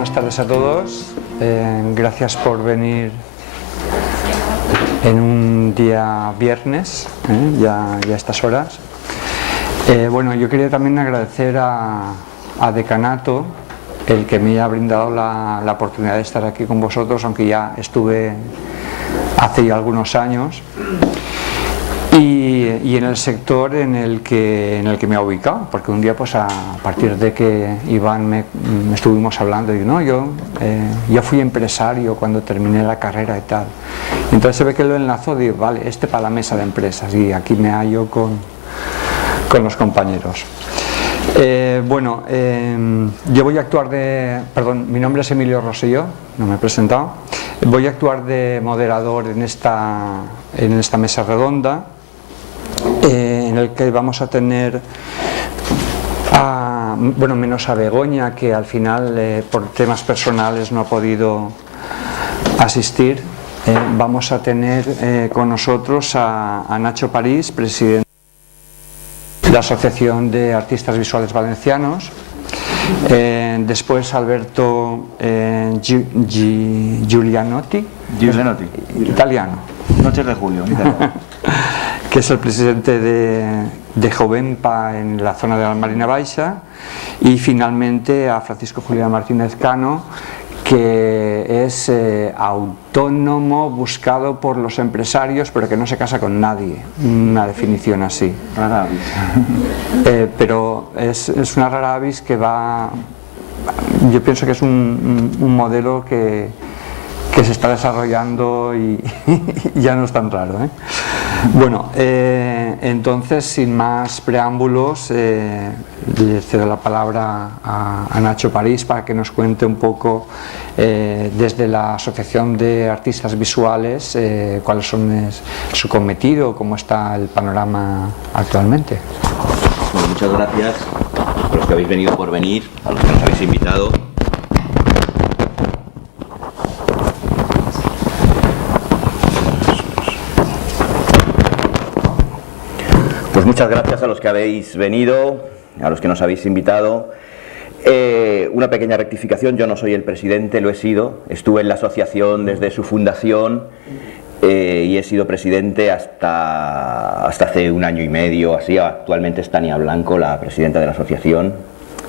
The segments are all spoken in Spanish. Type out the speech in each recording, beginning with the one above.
buenas tardes a todos. Gracias por venir en un día viernes, ya a estas horas. Bueno, yo quería también agradecer a Decanato el que me haya brindado la oportunidad de estar aquí con vosotros, aunque ya estuve hace ya algunos años. Y en el sector en el que me ha ubicado, porque un día pues a partir de que Iván me estuvimos hablando, digo, no, yo fui empresario cuando terminé la carrera y tal, y entonces se ve que lo enlazó, digo, vale, para la mesa de empresas, y aquí me hallo con los compañeros. Bueno, yo voy a actuar perdón, mi nombre es Emilio Rosselló, no me he presentado. Voy a actuar de moderador en esta mesa redonda, en el que vamos a tener bueno, menos a Begoña, que al final por temas personales no ha podido asistir. Vamos a tener con nosotros a Nacho París, presidente de la Asociación de Artistas Visuales Valencianos. Después Alberto Giulianotti, italiano. Noches de julio, italiano. Que es el presidente de Jovenpa en la zona de la Marina Baixa, y finalmente a Francisco Julián Martínez Cano, que es autónomo buscado por los empresarios, pero que no se casa con nadie, una definición así. Rara avis. Pero es una rara avis que va, yo pienso que es un modelo que se está desarrollando y ya no es tan raro, ¿eh? Bueno, entonces sin más preámbulos le cedo la palabra a Nacho París para que nos cuente un poco desde la Asociación de Artistas Visuales cuáles son su cometido, cómo está el panorama actualmente. Bueno, muchas gracias a los que habéis venido por venir, a los que nos habéis invitado. Pues muchas gracias a los que habéis venido, a los que nos habéis invitado. Una pequeña rectificación, yo no soy el presidente, lo he sido. Estuve en la asociación desde su fundación y he sido presidente hasta hace un año y medio, así. Actualmente es Tania Blanco, la presidenta de la asociación.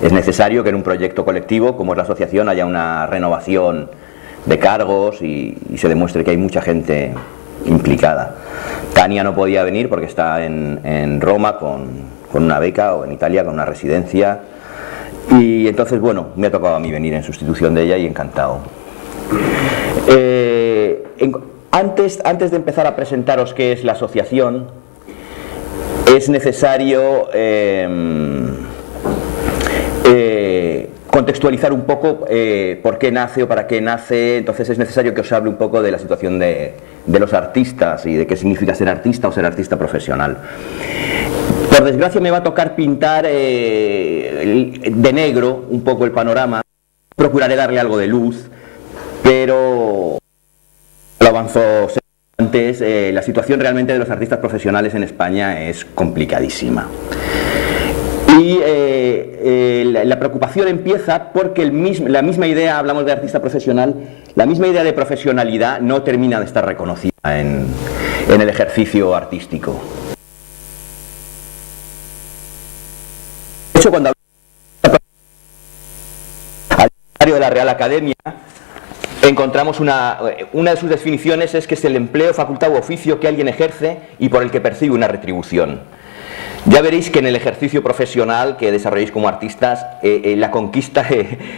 Es necesario que en un proyecto colectivo, como es la asociación, haya una renovación de cargos y se demuestre que hay mucha gente implicada. Tania no podía venir porque está en Roma con una beca, o en Italia con una residencia, y entonces, bueno, me ha tocado a mí venir en sustitución de ella y encantado. Antes de empezar a presentaros qué es la asociación, es necesario contextualizar un poco por qué nace o para qué nace. Entonces es necesario que os hable un poco de la situación de los artistas y de qué significa ser artista o ser artista profesional. Por desgracia me va a tocar pintar de negro un poco el panorama. Procuraré darle algo de luz, pero lo avanzó antes. La situación realmente de los artistas profesionales en España es complicadísima. Y la preocupación empieza porque la misma idea, hablamos de artista profesional, la misma idea de profesionalidad no termina de estar reconocida en el ejercicio artístico. De hecho, cuando hablamos de la Real Academia, encontramos una de sus definiciones es que es el empleo, facultad u oficio que alguien ejerce y por el que percibe una retribución. Ya veréis que en el ejercicio profesional que desarrolléis como artistas, la conquista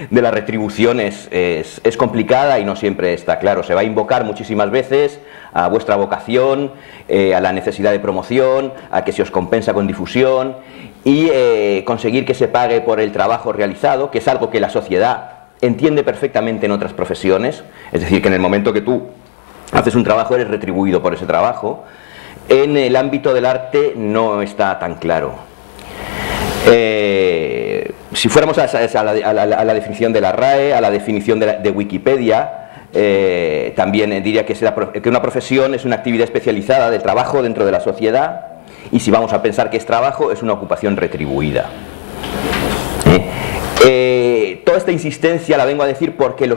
de la retribución es complicada y no siempre está claro. Se va a invocar muchísimas veces a vuestra vocación, a la necesidad de promoción, a que se os compensa con difusión y conseguir que se pague por el trabajo realizado, que es algo que la sociedad entiende perfectamente en otras profesiones. Es decir, que en el momento que tú haces un trabajo eres retribuido por ese trabajo. En el ámbito del arte no está tan claro. Si fuéramos a la definición de la RAE, a la definición de Wikipedia, también diría que una profesión es una actividad especializada de trabajo dentro de la sociedad, y si vamos a pensar que es trabajo, es una ocupación retribuida. Toda esta insistencia la vengo a decir porque el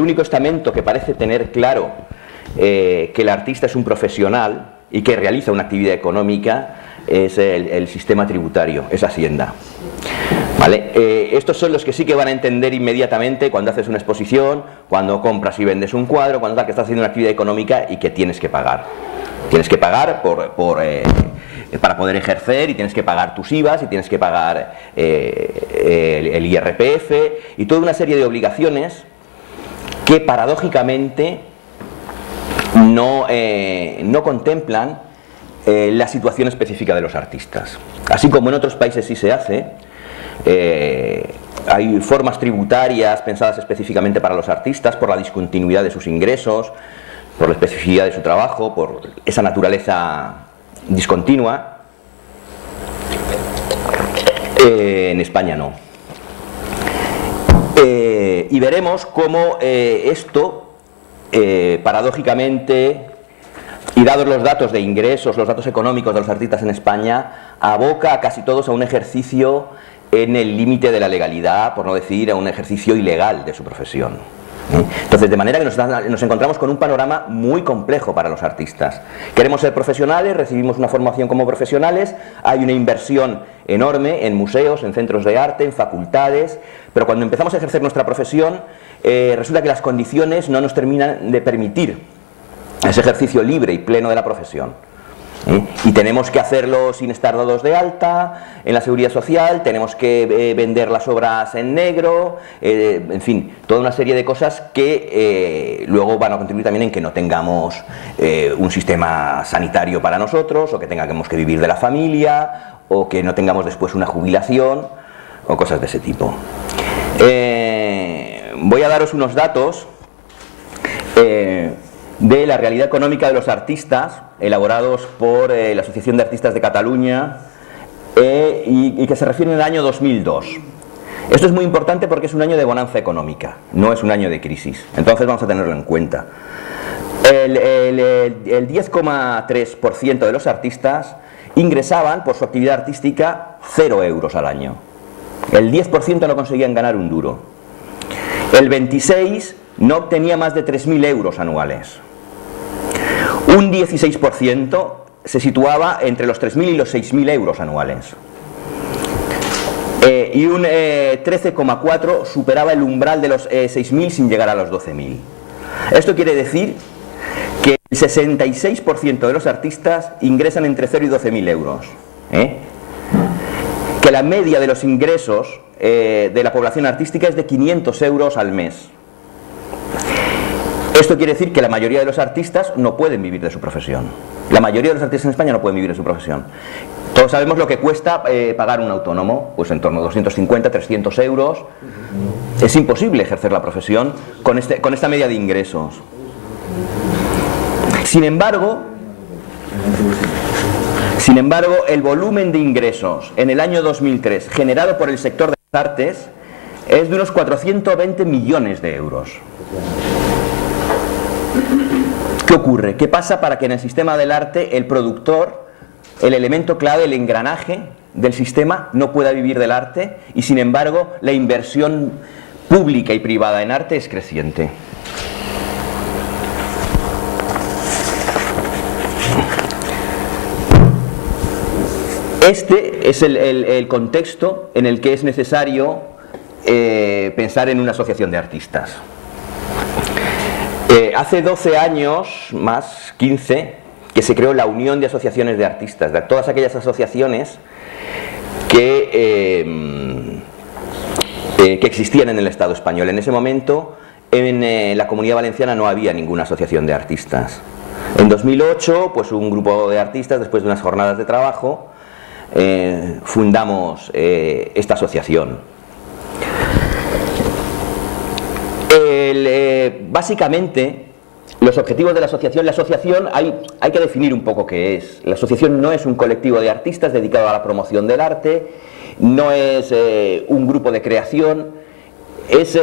único estamento que parece tener claro que el artista es un profesional y que realiza una actividad económica es el sistema tributario, es Hacienda. ¿Vale? Estos son los que sí que van a entender inmediatamente cuando haces una exposición, cuando compras y vendes un cuadro, cuando que estás haciendo una actividad económica y que tienes que pagar. Tienes que pagar para poder ejercer, y tienes que pagar tus IVAs, y tienes que pagar el IRPF y toda una serie de obligaciones que paradójicamente no contemplan la situación específica de los artistas. Así como en otros países sí se hace, hay formas tributarias pensadas específicamente para los artistas por la discontinuidad de sus ingresos, por la especificidad de su trabajo, por esa naturaleza discontinua. En España no. Y veremos cómo esto, paradójicamente, y dados los datos de ingresos, los datos económicos de los artistas en España, aboca a casi todos a un ejercicio en el límite de la legalidad, por no decir a un ejercicio ilegal de su profesión. Entonces, de manera que nos encontramos con un panorama muy complejo para los artistas. Queremos ser profesionales, recibimos una formación como profesionales, hay una inversión enorme en museos, en centros de arte, en facultades, pero cuando empezamos a ejercer nuestra profesión, resulta que las condiciones no nos terminan de permitir ese ejercicio libre y pleno de la profesión. Y tenemos que hacerlo sin estar dados de alta en la seguridad social, tenemos que vender las obras en negro, en fin, toda una serie de cosas que luego van a contribuir también en que no tengamos un sistema sanitario para nosotros, o que tengamos que vivir de la familia, o que no tengamos después una jubilación, o cosas de ese tipo. Voy a daros unos datos de la realidad económica de los artistas, elaborados por la Asociación de Artistas de Cataluña, y que se refieren al año 2002. Esto es muy importante porque es un año de bonanza económica, no es un año de crisis, entonces vamos a tenerlo en cuenta. El 10,3% de los artistas ingresaban por su actividad artística 0 euros al año. El 10% no conseguían ganar un duro. El 26% no obtenía más de 3.000 euros anuales. Un 16% se situaba entre los 3.000 y los 6.000 euros anuales. Y un 13,4% superaba el umbral de los 6.000 sin llegar a los 12.000. Esto quiere decir que el 66% de los artistas ingresan entre 0 y 12.000 euros. Que la media de los ingresos de la población artística es de 500 euros al mes. Esto quiere decir que la mayoría de los artistas no pueden vivir de su profesión. La mayoría de los artistas en España no pueden vivir de su profesión. Todos sabemos lo que cuesta pagar un autónomo, pues en torno a 250, 300 euros. Es imposible ejercer la profesión con esta media de ingresos. Sin embargo, el volumen de ingresos en el año 2003 generado por el sector de las artes es de unos 420 millones de euros. ¿Qué ocurre? ¿Qué pasa para que en el sistema del arte el productor, el elemento clave, el engranaje del sistema, no pueda vivir del arte, y sin embargo la inversión pública y privada en arte es creciente? Este es el contexto en el que es necesario pensar en una asociación de artistas. Hace 12 años, más 15, que se creó la Unión de Asociaciones de Artistas, de todas aquellas asociaciones que existían en el Estado español. En ese momento, en la Comunidad Valenciana no había ninguna asociación de artistas. En 2008, pues un grupo de artistas, después de unas jornadas de trabajo, fundamos esta asociación. Básicamente, los objetivos de la asociación hay que definir un poco qué es. La asociación no es un colectivo de artistas dedicado a la promoción del arte, no es un grupo de creación, es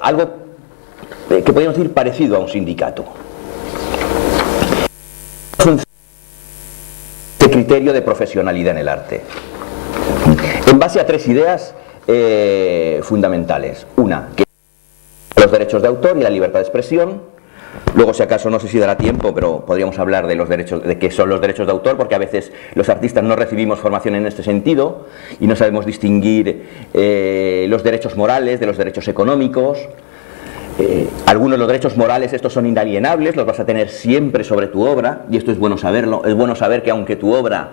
algo que podríamos decir parecido a un sindicato. Es un criterio de profesionalidad en el arte. En en base a tres ideas fundamentales. Una, que los derechos de autor y la libertad de expresión. Luego, si acaso, no sé si dará tiempo, pero podríamos hablar de los derechos, de qué son los derechos de autor, porque a veces los artistas no recibimos formación en este sentido y no sabemos distinguir los derechos morales de los derechos económicos. Algunos de los derechos morales, estos son inalienables, los vas a tener siempre sobre tu obra, y esto es bueno saberlo. Es bueno saber que aunque tu obra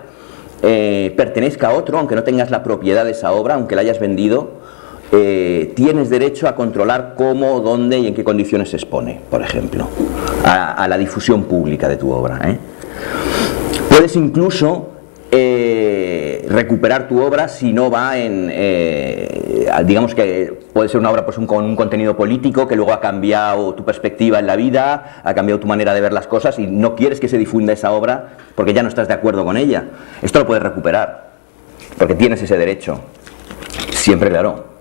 pertenezca a otro, aunque no tengas la propiedad de esa obra, aunque la hayas vendido, tienes derecho a controlar cómo, dónde y en qué condiciones se expone, por ejemplo, a la difusión pública de tu obra. Puedes incluso recuperar tu obra si no va en, digamos que puede ser una obra pues, con un contenido político que luego ha cambiado tu perspectiva en la vida, ha cambiado tu manera de ver las cosas y no quieres que se difunda esa obra porque ya no estás de acuerdo con ella. Esto lo puedes recuperar porque tienes ese derecho, siempre, claro,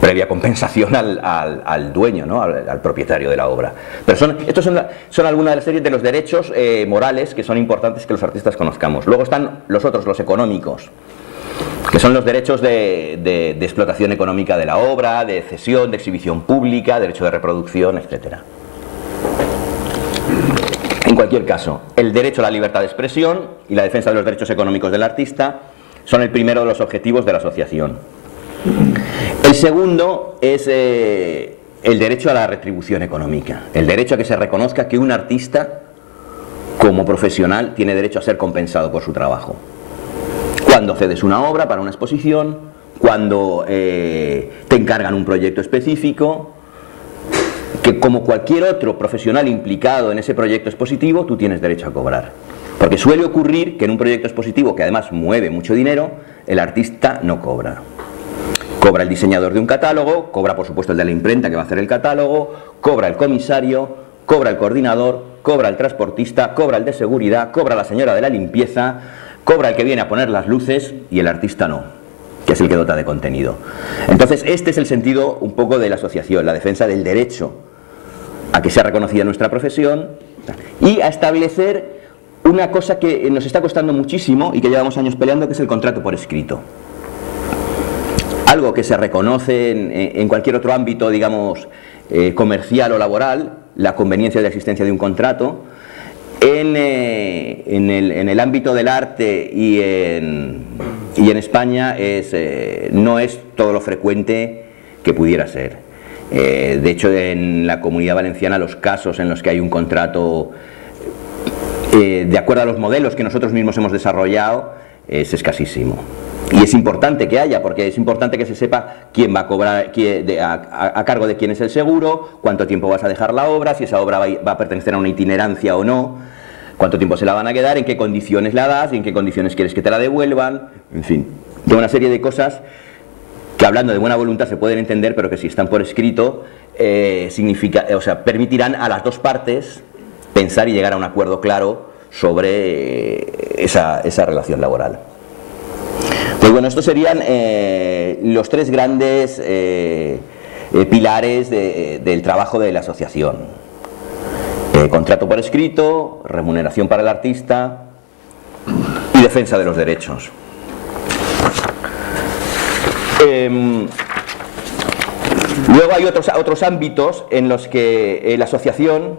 previa compensación al dueño, ¿no? al propietario de la obra. Pero estos son algunas de las series de los derechos morales que son importantes que los artistas conozcamos. Luego están los otros, los económicos, que son los derechos de explotación económica de la obra, de cesión, de exhibición pública, derecho de reproducción, etc. En cualquier caso, el derecho a la libertad de expresión y la defensa de los derechos económicos del artista son el primero de los objetivos de la asociación. El segundo es el derecho a la retribución económica, el derecho a que se reconozca que un artista, como profesional, tiene derecho a ser compensado por su trabajo. Cuando cedes una obra para una exposición, cuando te encargan un proyecto específico, que como cualquier otro profesional implicado en ese proyecto expositivo, tú tienes derecho a cobrar. Porque suele ocurrir que en un proyecto expositivo, que además mueve mucho dinero, el artista no cobra. Cobra el diseñador de un catálogo, cobra por supuesto el de la imprenta que va a hacer el catálogo, cobra el comisario, cobra el coordinador, cobra el transportista, cobra el de seguridad, cobra la señora de la limpieza, cobra el que viene a poner las luces y el artista no, que es el que dota de contenido. Entonces este es el sentido un poco de la asociación, la defensa del derecho a que sea reconocida nuestra profesión y a establecer una cosa que nos está costando muchísimo y que llevamos años peleando, que es el contrato por escrito. Algo que se reconoce en cualquier otro ámbito, digamos, comercial o laboral, la conveniencia de la existencia de un contrato. En el ámbito del arte y en España no es todo lo frecuente que pudiera ser. De hecho, en la Comunidad Valenciana los casos en los que hay un contrato de acuerdo a los modelos que nosotros mismos hemos desarrollado es escasísimo. Y es importante que haya, porque es importante que se sepa quién va a cobrar, a cargo de quién es el seguro, cuánto tiempo vas a dejar la obra, si esa obra va a pertenecer a una itinerancia o no, cuánto tiempo se la van a quedar, en qué condiciones la das, en qué condiciones quieres que te la devuelvan, en fin, de una serie de cosas que hablando de buena voluntad se pueden entender, pero que si están por escrito permitirán a las dos partes pensar y llegar a un acuerdo claro sobre esa relación laboral. Pues bueno, estos serían los tres grandes pilares del trabajo de la asociación. Contrato por escrito, remuneración para el artista y defensa de los derechos. Luego hay otros ámbitos en los que la asociación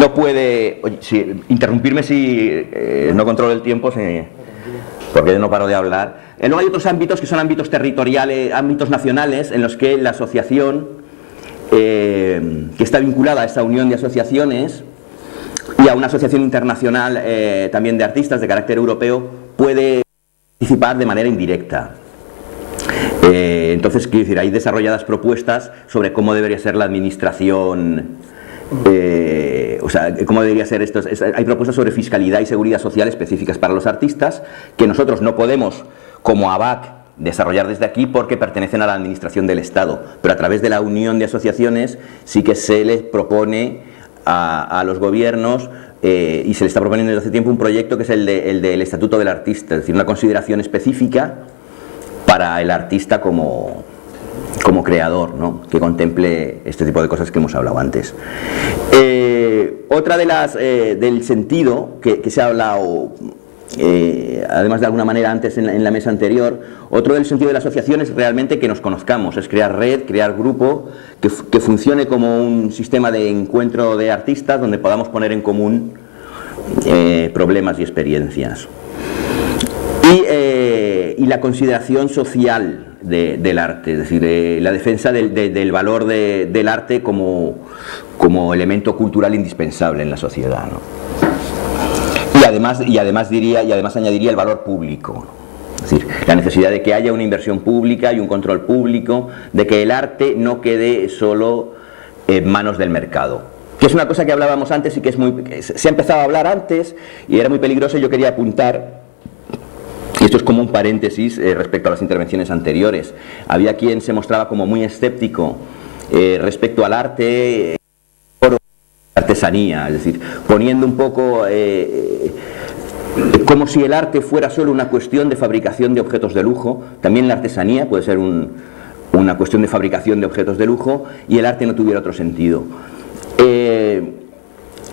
no puede... interrumpirme si no controlo el tiempo, porque yo no paro de hablar. Luego hay otros ámbitos que son ámbitos territoriales, ámbitos nacionales, en los que la asociación, que está vinculada a esta unión de asociaciones y a una asociación internacional también de artistas de carácter europeo, puede participar de manera indirecta. Entonces, quiero decir, hay desarrolladas propuestas sobre cómo debería ser la administración, cómo debería ser esto. Hay propuestas sobre fiscalidad y seguridad social específicas para los artistas que nosotros no podemos, como ABAC, desarrollar desde aquí porque pertenecen a la administración del Estado, pero a través de la unión de asociaciones sí que se les propone a los gobiernos y se le está proponiendo desde hace tiempo un proyecto que es el del Estatuto del Artista, es decir, una consideración específica para el artista como creador, ¿no? Que contemple este tipo de cosas que hemos hablado antes. Otra de las del sentido que se ha hablado además de alguna manera antes en la mesa anterior, otro del sentido de la asociación es realmente que nos conozcamos, es crear red, crear grupo, que funcione como un sistema de encuentro de artistas donde podamos poner en común problemas y experiencias. Y la consideración social del arte, es decir, la defensa del valor del arte como elemento cultural indispensable en la sociedad, ¿no? Y además añadiría el valor público, ¿no? Es decir, la necesidad de que haya una inversión pública y un control público, de que el arte no quede solo en manos del mercado. Que es una cosa que hablábamos antes y que se ha empezado a hablar antes y era muy peligroso. Yo quería apuntar, y esto es como un paréntesis respecto a las intervenciones anteriores. Había quien se mostraba como muy escéptico respecto al arte, artesanía, es decir, poniendo un poco como si el arte fuera solo una cuestión de fabricación de objetos de lujo. También la artesanía puede ser una cuestión de fabricación de objetos de lujo y el arte no tuviera otro sentido.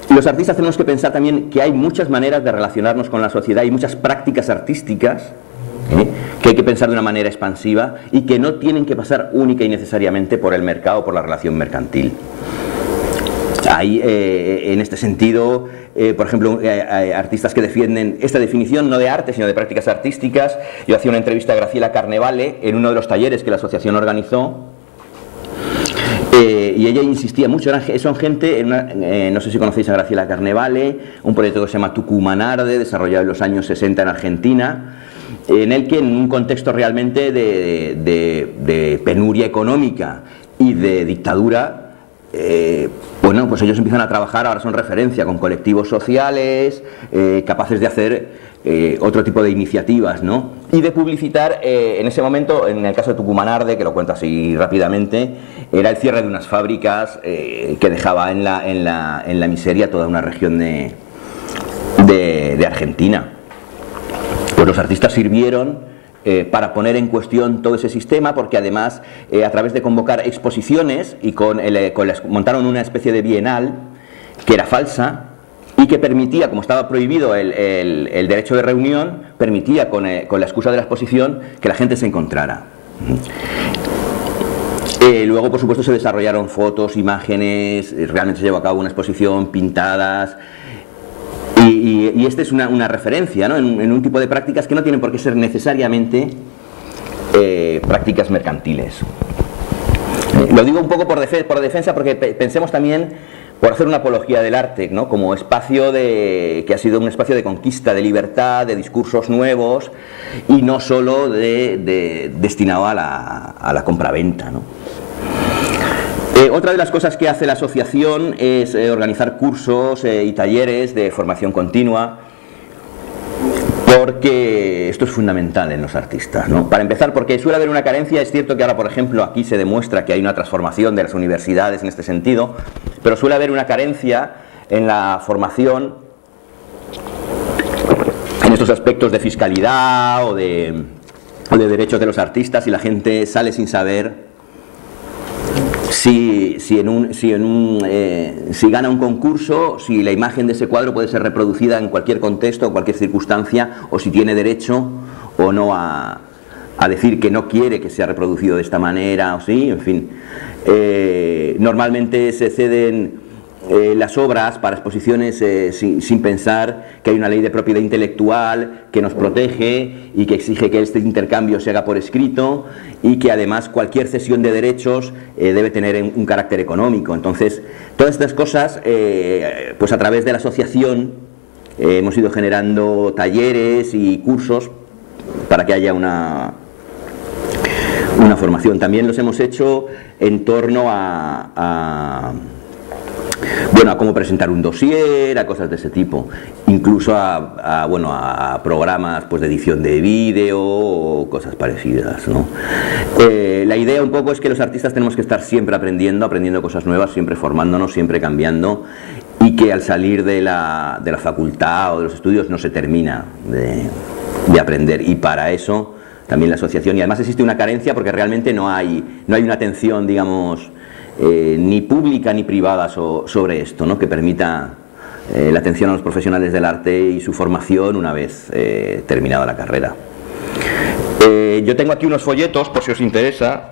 Los artistas tenemos que pensar también que hay muchas maneras de relacionarnos con la sociedad y muchas prácticas artísticas que hay que pensar de una manera expansiva y que no tienen que pasar única y necesariamente por el mercado o por la relación mercantil. Hay, en este sentido, por ejemplo, artistas que defienden esta definición no de arte, sino de prácticas artísticas. Yo hacía una entrevista a Graciela Carnevale en uno de los talleres que la asociación organizó, y ella insistía mucho, son gente, no sé si conocéis a Graciela Carnevale, un proyecto que se llama Tucumanarde, desarrollado en los años 60 en Argentina, en el que en un contexto realmente de penuria económica y de dictadura, bueno, pues ellos empiezan a trabajar, ahora son referencia con colectivos sociales, capaces de hacer otro tipo de iniciativas, ¿no? Y de publicitar, en ese momento, en el caso de Tucumanarde, que lo cuento así rápidamente, era el cierre de unas fábricas que dejaba en la miseria toda una región de Argentina. Pues los artistas sirvieron para poner en cuestión todo ese sistema, porque además a través de convocar exposiciones y montaron una especie de bienal que era falsa y que permitía, como estaba prohibido el derecho de reunión, permitía con la excusa de la exposición que la gente se encontrara. Luego, por supuesto, se desarrollaron fotos, imágenes, realmente se llevó a cabo una exposición, pintadas. Y esta es una referencia, ¿no? en un tipo de prácticas que no tienen por qué ser necesariamente prácticas mercantiles. Lo digo un poco por defensa, porque pensemos también, por hacer una apología del arte, ¿no? Como espacio que ha sido un espacio de conquista, de libertad, de discursos nuevos y no solo destinado a la compraventa, ¿no? Otra de las cosas que hace la asociación es organizar cursos y talleres de formación continua, porque esto es fundamental en los artistas, ¿no? Para empezar, porque suele haber una carencia. Es cierto que ahora, por ejemplo, aquí se demuestra que hay una transformación de las universidades en este sentido, pero suele haber una carencia en la formación en estos aspectos de fiscalidad o de derechos de los artistas, y la gente sale sin saber si gana un concurso, si la imagen de ese cuadro puede ser reproducida en cualquier contexto o cualquier circunstancia, o si tiene derecho o no a decir que no quiere que sea reproducido de esta manera, o sí, en fin. Normalmente se ceden las obras para exposiciones sin pensar que hay una ley de propiedad intelectual que nos protege y que exige que este intercambio se haga por escrito, y que además cualquier cesión de derechos debe tener un carácter económico. Entonces, todas estas cosas, pues a través de la asociación hemos ido generando talleres y cursos para que haya una formación. También los hemos hecho en torno a cómo presentar un dossier, a cosas de ese tipo, incluso a programas pues de edición de vídeo o cosas parecidas, ¿no? La idea un poco es que los artistas tenemos que estar siempre aprendiendo cosas nuevas, siempre formándonos, siempre cambiando, y que al salir de la facultad o de los estudios no se termina de aprender, y para eso también la asociación. Y además existe una carencia porque realmente no hay una atención, digamos, ni pública ni privada sobre esto, ¿no? Que permita la atención a los profesionales del arte y su formación una vez terminada la carrera. Yo tengo aquí unos folletos, por si os interesa,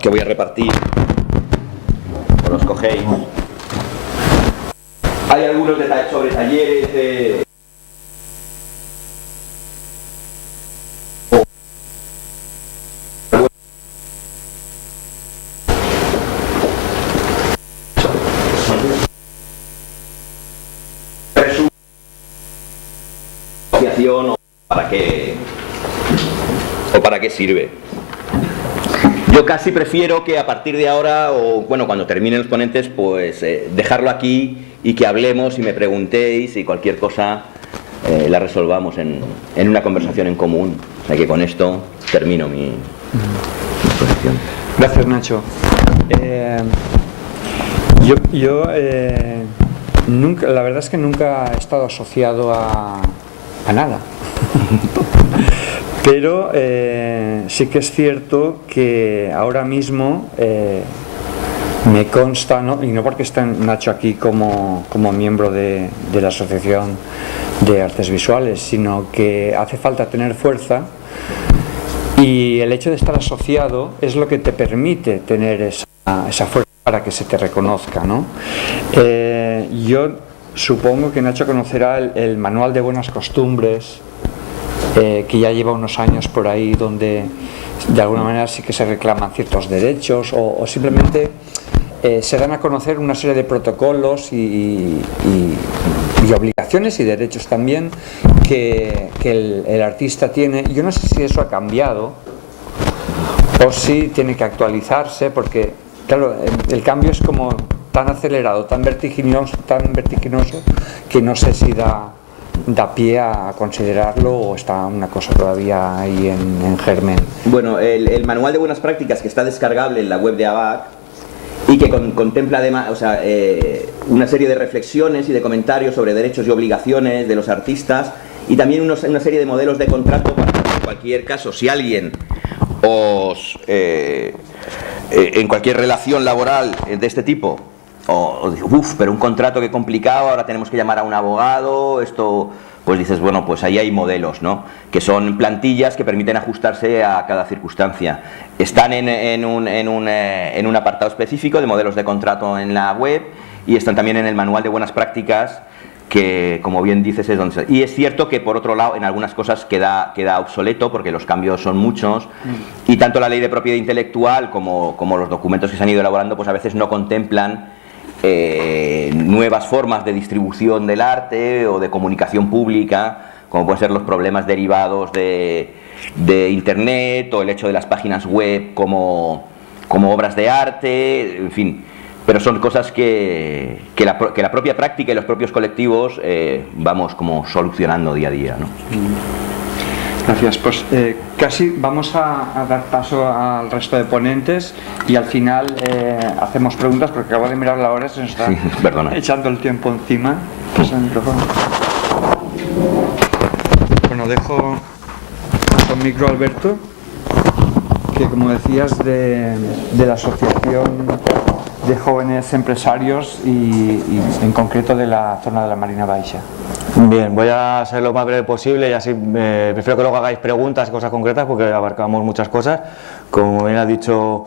que voy a repartir, os los cogéis. Hay algunos detalles sobre talleres de... o para qué sirve. Yo casi prefiero que a partir de ahora, o bueno, cuando terminen los ponentes, pues dejarlo aquí y que hablemos y me preguntéis y cualquier cosa la resolvamos en una conversación en común. O sea que con esto termino mi exposición. Gracias, Nacho. Nunca, la verdad es que nunca he estado asociado a nada. Pero sí que es cierto que ahora mismo me consta, ¿no? Y no porque esté Nacho aquí como miembro de la Asociación de Artes Visuales, sino que hace falta tener fuerza, y el hecho de estar asociado es lo que te permite tener esa fuerza para que se te reconozca, ¿no? Yo supongo que Nacho conocerá el Manual de Buenas Costumbres, que ya lleva unos años por ahí, donde de alguna manera sí que se reclaman ciertos derechos o simplemente se dan a conocer una serie de protocolos y obligaciones y derechos también que el artista tiene. Yo no sé si eso ha cambiado o si tiene que actualizarse, porque claro, el cambio es como tan acelerado, tan vertiginoso que no sé si da pie a considerarlo o está una cosa todavía ahí en germen. Bueno, el manual de buenas prácticas, que está descargable en la web de ABAC y que contempla además, o sea, una serie de reflexiones y de comentarios sobre derechos y obligaciones de los artistas, y también una serie de modelos de contrato para que en cualquier caso, si alguien en cualquier relación laboral de este tipo, pero un contrato que complicado, ahora tenemos que llamar a un abogado, esto, pues dices, bueno, pues ahí hay modelos, ¿no? Que son plantillas que permiten ajustarse a cada circunstancia. Están en un apartado específico de modelos de contrato en la web, y están también en el manual de buenas prácticas, que, como bien dices, es donde... Y es cierto que, por otro lado, en algunas cosas queda obsoleto, porque los cambios son muchos, y tanto la ley de propiedad intelectual como los documentos que se han ido elaborando, pues a veces no contemplan nuevas formas de distribución del arte o de comunicación pública, como pueden ser los problemas derivados de Internet, o el hecho de las páginas web como obras de arte, en fin. Pero son cosas que la propia práctica y los propios colectivos vamos como solucionando día a día, ¿no? Gracias. Pues casi vamos a dar paso al resto de ponentes, y al final hacemos preguntas, porque acabo de mirar la hora, se nos está echando el tiempo encima. Pasa el micrófono. Bueno, dejo con micro a Alberto, que, como decías, de la Asociación de Jóvenes Empresarios y en concreto de la zona de la Marina Baixa. Bien, voy a ser lo más breve posible, y así prefiero que luego hagáis preguntas, cosas concretas, porque abarcamos muchas cosas. Como bien has dicho,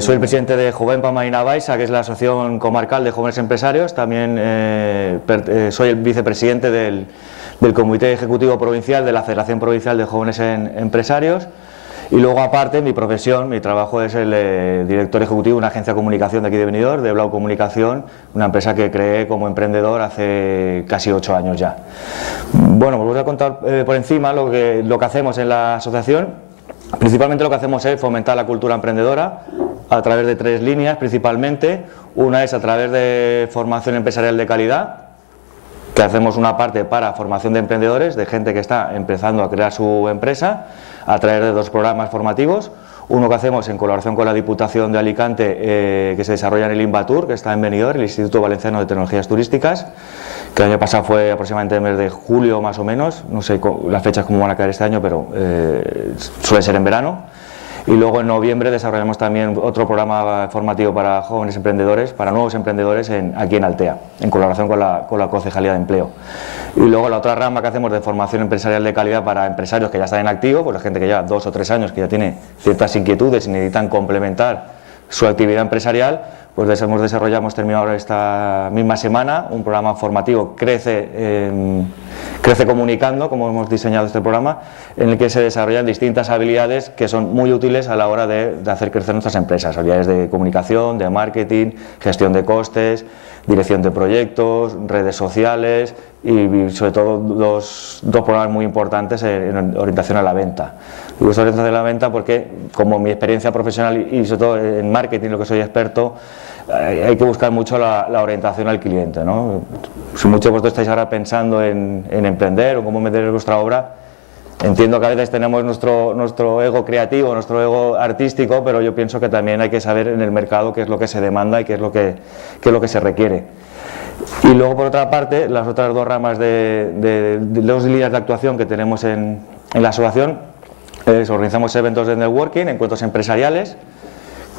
soy el presidente de Jovenpa Marina Baixa, que es la Asociación Comarcal de Jóvenes Empresarios. También soy el vicepresidente del Comité Ejecutivo Provincial de la Federación Provincial de Jóvenes Empresarios. Y luego, aparte, mi profesión, mi trabajo es el director ejecutivo de una agencia de comunicación de aquí de Benidorm, de Blau Comunicación, una empresa que creé como emprendedor hace casi 8 años ya. Bueno, os voy a contar por encima lo que hacemos en la asociación. Principalmente lo que hacemos es fomentar la cultura emprendedora a través de 3 líneas principalmente. Una es a través de formación empresarial de calidad, que hacemos una parte para formación de emprendedores, de gente que está empezando a crear su empresa, a través de 2 programas formativos. Uno que hacemos en colaboración con la Diputación de Alicante, que se desarrolla en el Invatur, que está en Benidorm, el Instituto Valenciano de Tecnologías Turísticas, que el año pasado fue aproximadamente el mes de julio más o menos, no sé las fechas cómo van a caer este año, pero suele ser en verano. y luego en noviembre desarrollamos también otro programa formativo para jóvenes emprendedores, para nuevos emprendedores aquí en Altea, en colaboración con la Concejalía de Empleo. Y luego la otra rama que hacemos de formación empresarial de calidad para empresarios que ya están en activo, pues la gente que lleva 2 o 3 años, que ya tiene ciertas inquietudes y necesitan complementar su actividad empresarial, pues hemos terminado ahora esta misma semana un programa formativo Crece Comunicando, como hemos diseñado este programa, en el que se desarrollan distintas habilidades que son muy útiles a la hora de hacer crecer nuestras empresas, habilidades de comunicación, de marketing, gestión de costes, dirección de proyectos, redes sociales y sobre todo dos programas muy importantes en orientación a la venta. Digo orientación a la venta porque, como mi experiencia profesional y sobre todo en marketing, lo que soy experto, hay que buscar mucho la orientación al cliente, ¿no? Si muchos de vosotros estáis ahora pensando en emprender o cómo meter vuestra obra, entiendo que a veces tenemos nuestro ego creativo, nuestro ego artístico, pero yo pienso que también hay que saber en el mercado qué es lo que se demanda y qué es lo que se requiere. Y luego, por otra parte, las otras 2 ramas de 2 líneas de actuación que tenemos en la asociación, organizamos eventos de networking, encuentros empresariales,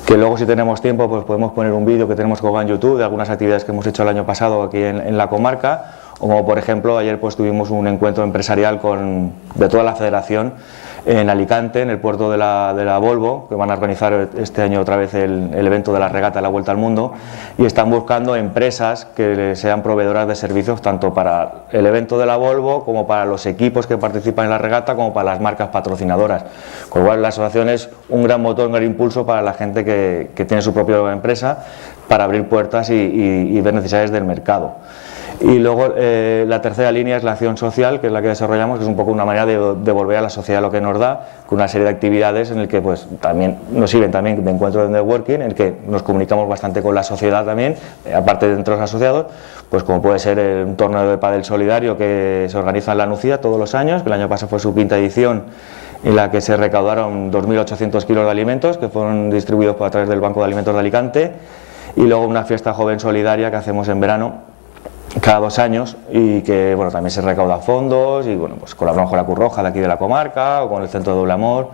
que luego, si tenemos tiempo, pues podemos poner un vídeo que tenemos colgado en YouTube de algunas actividades que hemos hecho el año pasado aquí en la comarca, o como por ejemplo ayer pues tuvimos un encuentro empresarial de toda la federación en Alicante, en el puerto de la Volvo, que van a organizar este año otra vez el evento de la regata de la Vuelta al Mundo, y están buscando empresas que sean proveedoras de servicios tanto para el evento de la Volvo como para los equipos que participan en la regata, como para las marcas patrocinadoras. Con lo cual la asociación es un gran motor, un gran impulso para la gente que tiene su propia empresa, para abrir puertas y ver necesidades del mercado. Y luego la tercera línea es la acción social, que es la que desarrollamos, que es un poco una manera de devolver a la sociedad lo que nos da, con una serie de actividades en el que pues también nos sirven también de encuentro de networking, en el que nos comunicamos bastante con la sociedad también, aparte de entre los asociados, pues como puede ser un torneo de pádel solidario que se organiza en La Nucía todos los años, que el año pasado fue su 5ª edición, en la que se recaudaron 2.800 kilos de alimentos que fueron distribuidos a través del Banco de Alimentos de Alicante, y luego una fiesta joven solidaria que hacemos en verano cada 2 años y que bueno, también se recaudan fondos y bueno, pues colaboramos con la Cruz Roja de aquí de la comarca o con el Centro de Doble Amor.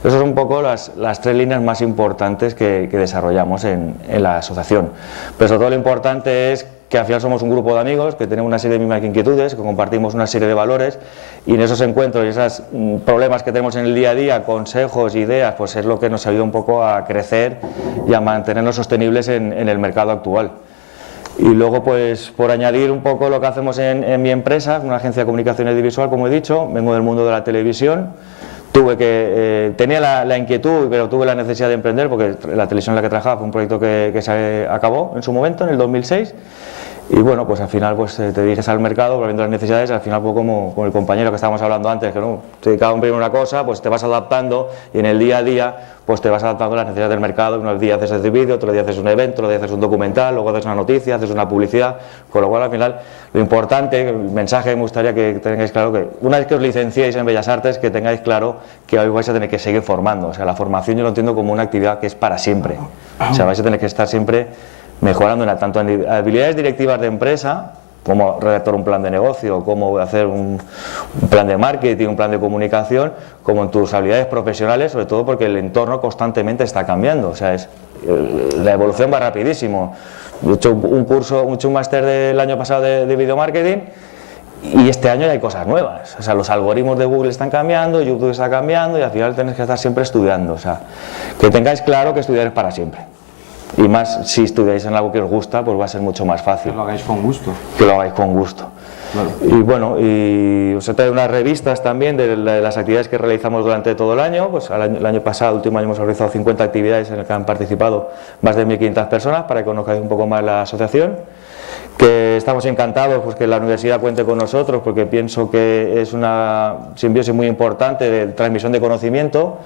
Esas son un poco las 3 líneas más importantes que desarrollamos en la asociación. Pero sobre todo lo importante es que al final somos un grupo de amigos que tenemos una serie de mismas inquietudes, que compartimos una serie de valores, y en esos encuentros y esos problemas que tenemos en el día a día, consejos, ideas, pues es lo que nos ayuda un poco a crecer y a mantenernos sostenibles en el mercado actual. Y luego, pues por añadir un poco lo que hacemos en mi empresa, una agencia de comunicación audiovisual, como he dicho, vengo del mundo de la televisión. Tenía la inquietud, pero tuve la necesidad de emprender, porque la televisión en la que trabajaba fue un proyecto que se acabó en su momento, en el 2006. Y bueno, pues al final pues te diriges al mercado, viendo las necesidades, al final pues como el compañero que estábamos hablando antes, que no, te dedicaba primero una cosa, pues te vas adaptando y en el día a día pues te vas adaptando a las necesidades del mercado. Unos días haces este vídeo, otro día haces un evento, otro día haces un documental, luego haces una noticia, haces una publicidad, con lo cual al final lo importante, el mensaje que me gustaría que tengáis claro, que una vez que os licenciéis en Bellas Artes, que tengáis claro que hoy vais a tener que seguir formando. O sea, la formación yo lo entiendo como una actividad que es para siempre. O sea, vais a tener que estar siempre mejorando tanto en habilidades directivas de empresa, como redactar un plan de negocio, cómo hacer un plan de marketing, un plan de comunicación, como en tus habilidades profesionales, sobre todo porque el entorno constantemente está cambiando. O sea, la evolución va rapidísimo. He hecho un máster del año pasado de video marketing y este año ya hay cosas nuevas. O sea, los algoritmos de Google están cambiando, YouTube está cambiando y al final tenéis que estar siempre estudiando. O sea, que tengáis claro que estudiar es para siempre. Y más si estudiáis en algo que os gusta, pues va a ser mucho más fácil. Que lo hagáis con gusto. Que lo hagáis con gusto. Claro. Y bueno, y os he traído unas revistas también de las actividades que realizamos durante todo el año. Pues el año pasado, el último año, hemos realizado 50 actividades en las que han participado más de 1.500 personas, para que conozcáis un poco más la asociación. Que estamos encantados pues, que la universidad cuente con nosotros, porque pienso que es una simbiosis muy importante de transmisión de conocimiento.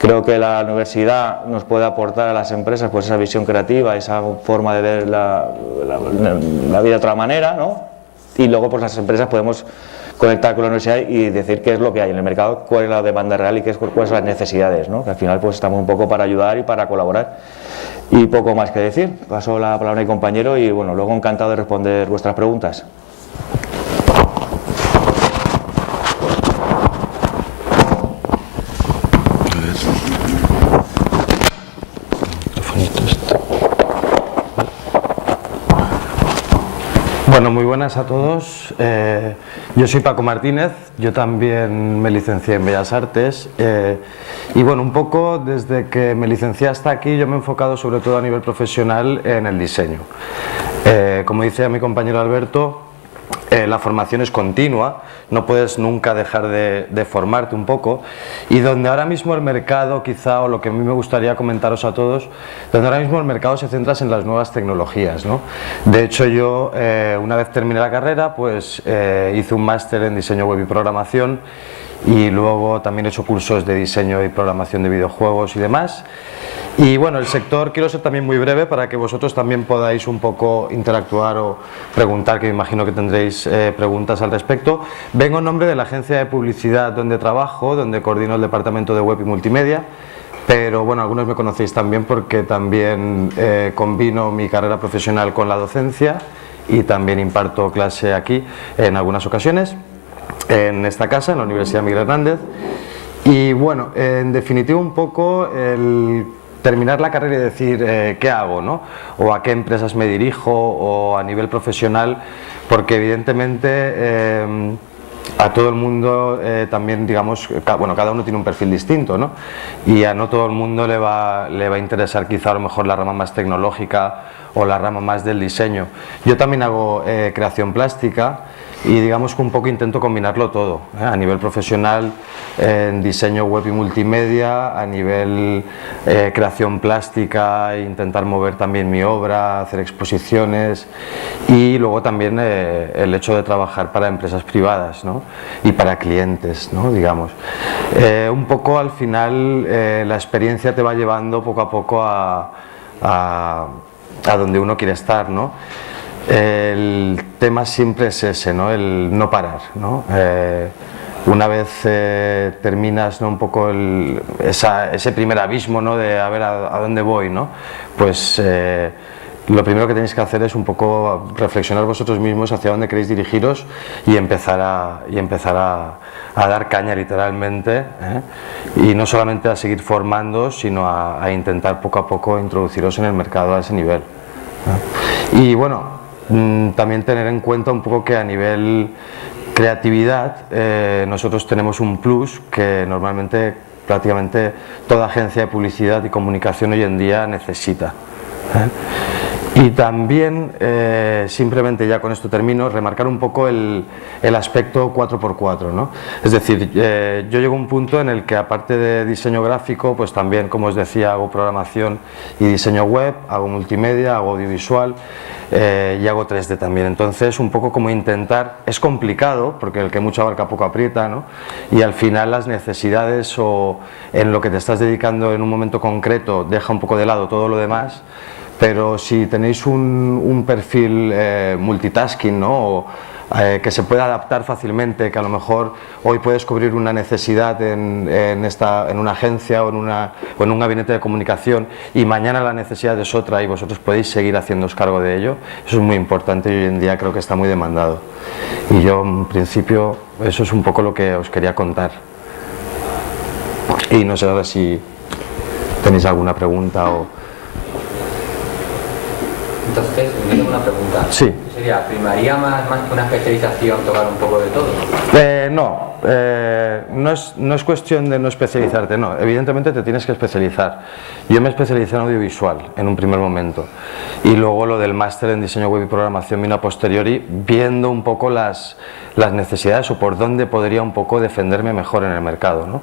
Creo que la universidad nos puede aportar a las empresas pues esa visión creativa, esa forma de ver la vida de otra manera, ¿no? Y luego pues las empresas podemos conectar con la universidad y decir qué es lo que hay en el mercado, cuál es la demanda real y cuáles son las necesidades, ¿no? Que al final pues estamos un poco para ayudar y para colaborar. Y poco más que decir. Paso la palabra a mi compañero y bueno, luego encantado de responder vuestras preguntas. Bueno, muy buenas a todos. Yo soy Paco Martínez, yo también me licencié en Bellas Artes y bueno, un poco desde que me licencié hasta aquí yo me he enfocado sobre todo a nivel profesional en el diseño. Como dice mi compañero Alberto, la formación es continua, no puedes nunca dejar de formarte un poco, y donde ahora mismo el mercado quizá, o lo que a mí me gustaría comentaros a todos, donde ahora mismo el mercado se centra en las nuevas tecnologías, ¿no? De hecho yo una vez terminé la carrera pues hice un máster en diseño web y programación, y luego también he hecho cursos de diseño y programación de videojuegos y demás. Y bueno, el sector, quiero ser también muy breve para que vosotros también podáis un poco interactuar o preguntar, que me imagino que tendréis preguntas al respecto. Vengo en nombre de la agencia de publicidad donde trabajo, donde coordino el departamento de web y multimedia, pero bueno, algunos me conocéis también porque también combino mi carrera profesional con la docencia y también imparto clase aquí en algunas ocasiones, en esta casa, en la Universidad Miguel Hernández. Y bueno, en definitiva un poco el terminar la carrera y decir qué hago, ¿no? O a qué empresas me dirijo, o a nivel profesional, porque evidentemente a todo el mundo también, digamos, bueno, cada uno tiene un perfil distinto, ¿no? Y a no todo el mundo le va a interesar quizá a lo mejor la rama más tecnológica o la rama más del diseño. Yo también hago creación plástica y digamos que un poco intento combinarlo todo, a nivel profesional, en diseño web y multimedia, a nivel creación plástica, intentar mover también mi obra, hacer exposiciones, y luego también el hecho de trabajar para empresas privadas, ¿no? Y para clientes, ¿no? Digamos. Un poco al final la experiencia te va llevando poco a poco a donde uno quiere estar, ¿no? El tema siempre es ese, ¿no? El no parar, ¿no? Una vez terminas, ¿no? Un poco ese primer abismo, ¿no? De a ver a dónde voy, ¿no? Pues lo primero que tenéis que hacer es un poco reflexionar vosotros mismos hacia dónde queréis dirigiros y empezar a dar caña literalmente, y no solamente a seguir formándoos, sino a intentar poco a poco introduciros en el mercado a ese nivel. Y bueno, también tener en cuenta un poco que a nivel creatividad nosotros tenemos un plus que normalmente prácticamente toda agencia de publicidad y comunicación hoy en día necesita. Y también, simplemente ya con esto termino, remarcar un poco el aspecto 4x4, ¿no? Es decir, yo llego a un punto en el que aparte de diseño gráfico, pues también, como os decía, hago programación y diseño web, hago multimedia, hago audiovisual y hago 3D también. Entonces, un poco como intentar, es complicado, porque el que mucho abarca poco aprieta, ¿no? Y al final las necesidades o en lo que te estás dedicando en un momento concreto deja un poco de lado todo lo demás. Pero si tenéis un perfil multitasking, ¿no? O, que se puede adaptar fácilmente, que a lo mejor hoy puedes cubrir una necesidad en una agencia o en un gabinete de comunicación, y mañana la necesidad es otra y vosotros podéis seguir haciéndoos cargo de ello, eso es muy importante y hoy en día creo que está muy demandado. Y yo en principio eso es un poco lo que os quería contar. Y no sé ahora si tenéis alguna pregunta o... Entonces, me tengo una pregunta. Sí. ¿Sería, primaría más que una especialización tocar un poco de todo? No es cuestión de no especializarte, no. Evidentemente te tienes que especializar. Yo me especialicé en audiovisual en un primer momento y luego lo del máster en diseño web y programación vino a posteriori, viendo un poco las necesidades o por dónde podría un poco defenderme mejor en el mercado, ¿no?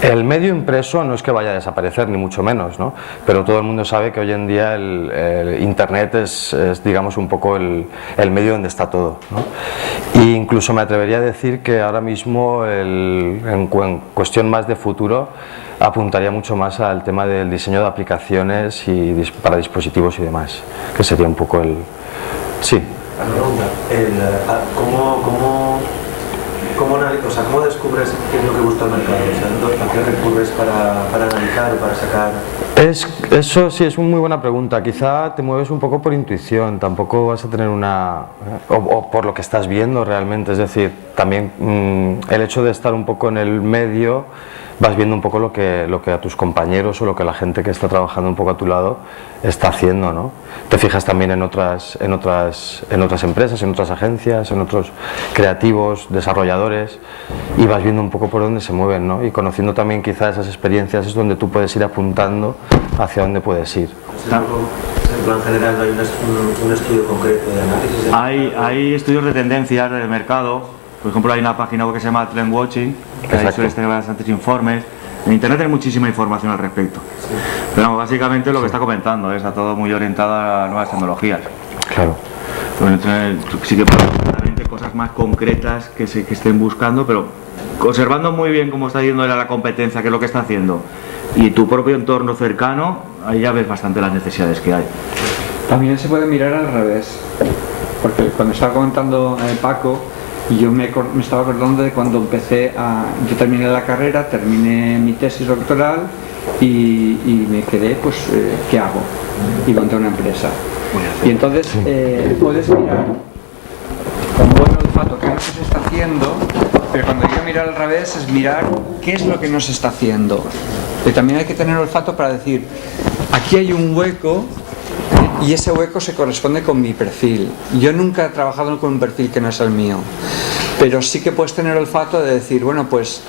El medio impreso no es que vaya a desaparecer, ni mucho menos, ¿no? Pero todo el mundo sabe que hoy en día el Internet es digamos, un poco el medio donde está todo, ¿no? E incluso me atrevería a decir que ahora mismo, en cuestión más de futuro, apuntaría mucho más al tema del diseño de aplicaciones para dispositivos y demás, que sería un poco el... Sí. ¿Cómo descubres qué es lo que gusta el mercado? O sea, ¿a qué recurres para analizar o para sacar? Eso sí es una muy buena pregunta. Quizá te mueves un poco por intuición, tampoco vas a tener o por lo que estás viendo realmente. Es decir, también el hecho de estar un poco en el medio, vas viendo un poco lo que a tus compañeros o lo que la gente que está trabajando un poco a tu lado está haciendo, ¿no? Te fijas también en otras empresas, en otras agencias, en otros creativos, desarrolladores, y vas viendo un poco por dónde se mueven, ¿no? Y conociendo también quizá esas experiencias es donde tú puedes ir apuntando hacia dónde puedes ir. En plan general, ¿no hay un estudio concreto de análisis? Hay estudios de tendencias del mercado. Por ejemplo, hay una página web que se llama Trend Watching, que ahí suele tener bastantes informes. En internet hay muchísima información al respecto. Sí. Pero vamos, básicamente lo que está comentando, está todo muy orientado a nuevas tecnologías. Claro. Sí que probablemente cosas más concretas que estén buscando, pero observando muy bien cómo está yendo la competencia, qué es lo que está haciendo, y tu propio entorno cercano, ahí ya ves bastante las necesidades que hay. También se puede mirar al revés, porque cuando estaba comentando Paco, y yo me estaba acordando de cuando yo terminé la carrera, terminé mi tesis doctoral y me quedé, pues, ¿qué hago? Y monté una empresa. Y entonces puedes mirar con buen olfato qué es lo que se está haciendo, pero cuando yo miro al revés es mirar qué es lo que no se está haciendo. Y también hay que tener olfato para decir, aquí hay un hueco, y ese hueco se corresponde con mi perfil. Yo nunca he trabajado con un perfil que no es el mío, pero sí que puedes tener olfato de decir, bueno, pues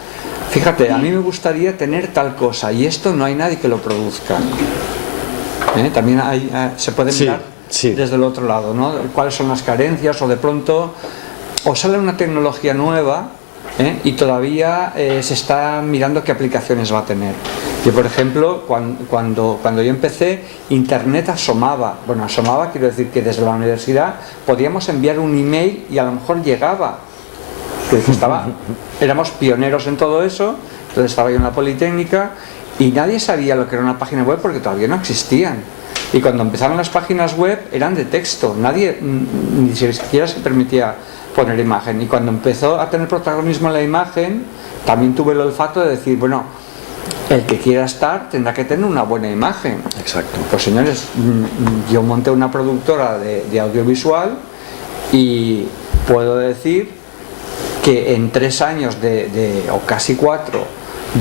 fíjate, a mí me gustaría tener tal cosa y esto no hay nadie que lo produzca. También se puede mirar desde el otro lado, ¿no? Cuáles son las carencias, o de pronto o sale una tecnología nueva y todavía se está mirando qué aplicaciones va a tener. Yo, por ejemplo, cuando yo empecé, Internet asomaba. Bueno, asomaba, quiero decir que desde la universidad podíamos enviar un email y a lo mejor llegaba. Éramos pioneros en todo eso, entonces estaba yo en la Politécnica y nadie sabía lo que era una página web porque todavía no existían. Y cuando empezaron las páginas web eran de texto, nadie ni siquiera se permitía poner imagen. Y cuando empezó a tener protagonismo la imagen, también tuve el olfato de decir, bueno, el que quiera estar tendrá que tener una buena imagen. Exacto. Pues señores, yo monté una productora de audiovisual y puedo decir que en 3 años o casi 4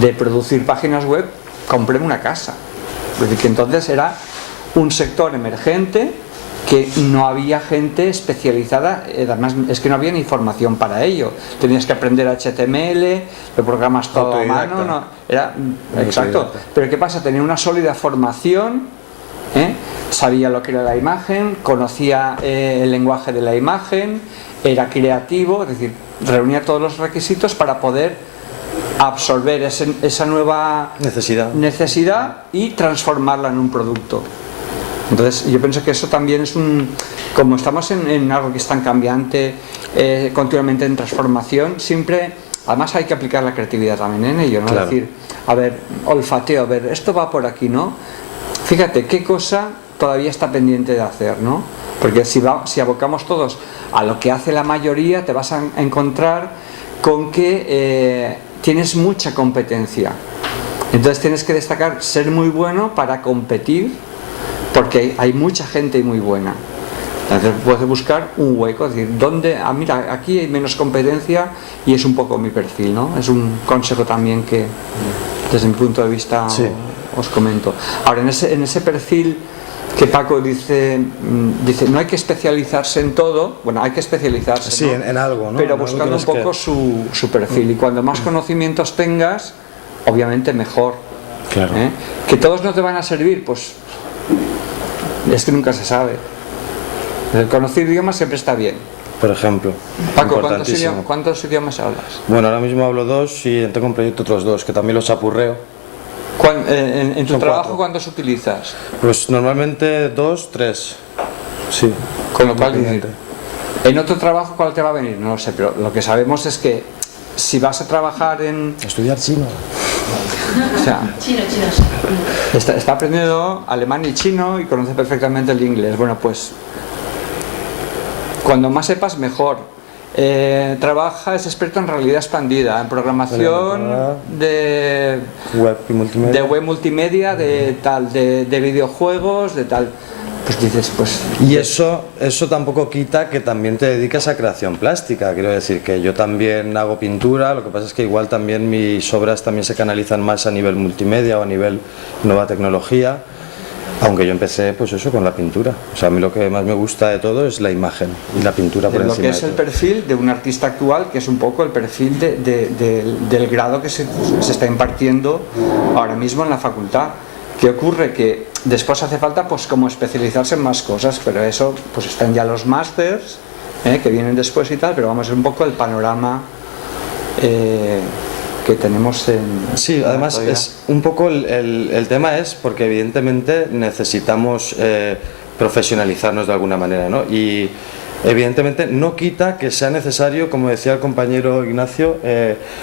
de producir páginas web, compré una casa. Es decir, que entonces era un sector emergente que no había gente especializada, además es que no había ni formación para ello. Tenías que aprender HTML, los programas todo a mano, exacto. Pero ¿qué pasa? Tenía una sólida formación, sabía lo que era la imagen, conocía el lenguaje de la imagen, era creativo, es decir, reunía todos los requisitos para poder absorber esa nueva necesidad y transformarla en un producto. Entonces yo pienso que eso también es como estamos en algo que es tan cambiante, continuamente en transformación, siempre, además hay que aplicar la creatividad también en ello, ¿no? Claro. Es decir, a ver, olfateo, a ver, esto va por aquí, ¿no? Fíjate, ¿qué cosa todavía está pendiente de hacer, ¿no? Porque si abocamos todos a lo que hace la mayoría, te vas a encontrar con que tienes mucha competencia. Entonces tienes que destacar, ser muy bueno para competir, porque hay mucha gente muy buena. Entonces puedes buscar un hueco, es decir, mira, aquí hay menos competencia y es un poco mi perfil, ¿no? Es un consejo también que desde mi punto de vista os comento. Ahora, en ese perfil que Paco dice, no hay que especializarse en todo, bueno, hay que especializarse, sí, ¿no? en algo, ¿no? Pero en buscando un poco su perfil, y cuando más conocimientos tengas, obviamente mejor. Claro. Que todos no te van a servir, pues es que nunca se sabe. El conocer idiomas siempre está bien. Por ejemplo, Paco, ¿cuántos idiomas hablas? Bueno, ahora mismo hablo 2 y tengo un proyecto otros 2, que también los apurreo. ¿En tu trabajo 4. cuántos utilizas? Pues normalmente 2, 3. Sí. Con lo cual, ¿en otro trabajo cuál te va a venir? No lo sé, pero lo que sabemos es que si vas a trabajar en... Estudiar chino. O sea, chino. Está aprendiendo alemán y chino y conoce perfectamente el inglés. Bueno, pues cuando más sepas, mejor. trabaja, es experto en realidad expandida, en programación de web multimedia, de videojuegos, de tal. Pues dices, pues... Y eso tampoco quita que también te dedicas a creación plástica. Quiero decir que yo también hago pintura, lo que pasa es que igual también mis obras también se canalizan más a nivel multimedia o a nivel nueva tecnología. Aunque yo empecé pues eso con la pintura. O sea, a mí lo que más me gusta de todo es la imagen y la pintura por encima. Lo que es el perfil de un artista actual, que es un poco el perfil del grado que se está impartiendo ahora mismo en la facultad. ¿Qué ocurre? Que después hace falta pues como especializarse en más cosas, pero eso pues están ya los másters que vienen después y tal, pero vamos a ver un poco el panorama que tenemos en... Sí, además es un poco el tema es porque evidentemente necesitamos profesionalizarnos de alguna manera, ¿no? Y evidentemente no quita que sea necesario, como decía el compañero Ignacio,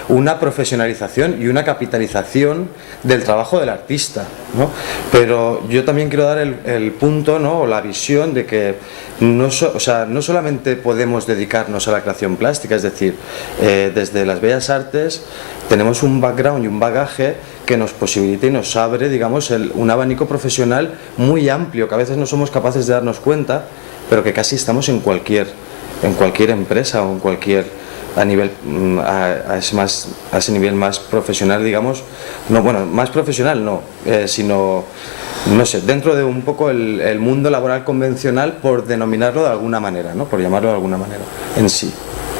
una profesionalización y una capitalización del trabajo del artista, ¿no? Pero yo también quiero dar el punto, ¿no? O la visión de que no solamente podemos dedicarnos a la creación plástica, es decir, desde las bellas artes tenemos un background y un bagaje que nos posibilita y nos abre, digamos, un abanico profesional muy amplio que a veces no somos capaces de darnos cuenta, pero que casi estamos en cualquier empresa o en cualquier a ese nivel más profesional, digamos, no, bueno, más profesional no, sino, no sé, dentro de un poco el mundo laboral convencional, por denominarlo de alguna manera, ¿no? Por llamarlo de alguna manera en sí,